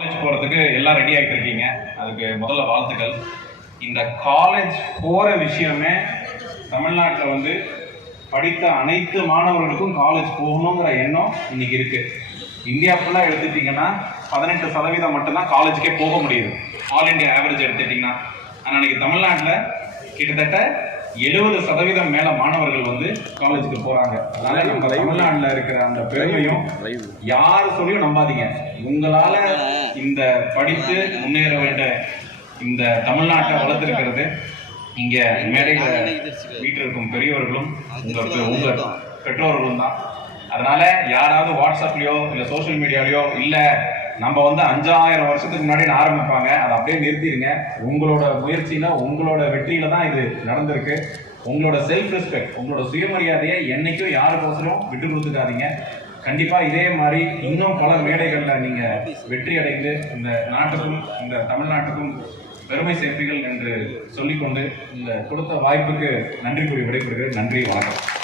College போகிறதுக்கு எல்லாம் ready ஆகிட்டு இருக்கீங்க. அதுக்கு முதல்ல வாழ்த்துக்கள். இந்த காலேஜ் போகிற விஷயமே தமிழ்நாட்டில் வந்து படித்த அனைத்து மாணவர்களுக்கும் காலேஜ் போகணுங்கிற எண்ணம் இன்னைக்கு இருக்கு. இந்தியா ஃபுல்லாக எடுத்துட்டிங்கன்னா பதினெட்டு சதவீதம் மட்டும்தான் காலேஜுக்கே போக முடியுது. ஆல் இண்டியா ஆவரேஜ் எடுத்துட்டிங்கன்னா. ஆனால் இன்னைக்கு தமிழ்நாட்டில் கிட்டத்தட்ட எழுபது சதவீதம் மேல மாணவர்கள் வந்து காலேஜுக்கு போறாங்க. அதனால நம்ம தமிழ்நாட்டில் இருக்கிற அந்த பெருமையும் யார் சொல்லியும் நம்பாதீங்க. உங்களால இந்த படித்து முன்னேற வேண்டிய இந்த தமிழ்நாட்டை வளர்த்திருக்கிறது. இங்க மேடையில வீட்டில் பெரியவர்களும் உங்க உங்க பெற்றோர்களும் தான். அதனால யாராவது வாட்ஸ்அப்லயோ இல்ல சோஷியல் மீடியாலயோ இல்ல நம்ம வந்து அஞ்சாயிரம் வருஷத்துக்கு முன்னாடி ஆரம்பிப்பாங்க? அதை அப்படியே நிறுத்திடுங்க. உங்களோட முயற்சியில உங்களோட வெற்றியில தான் இது நடந்திருக்கு. உங்களோட செல்ஃப் ரெஸ்பெக்ட் உங்களோட சுயமரியாதையை என்னைக்கும் யாருக்கோசரம் விட்டு கொடுத்துக்காதீங்க. கண்டிப்பா இதே மாதிரி இன்னும் பல மேடைகள்ல நீங்க வெற்றி அடைந்து இந்த நாட்டுக்கும் இந்த தமிழ்நாட்டுக்கும் பெருமை சேர்ப்பீர்கள் என்று சொல்லிக்கொண்டு இந்த கொடுத்த வாய்ப்புக்கு நன்றி கூறி விடைபெறுகிறேன். நன்றி வணக்கம்.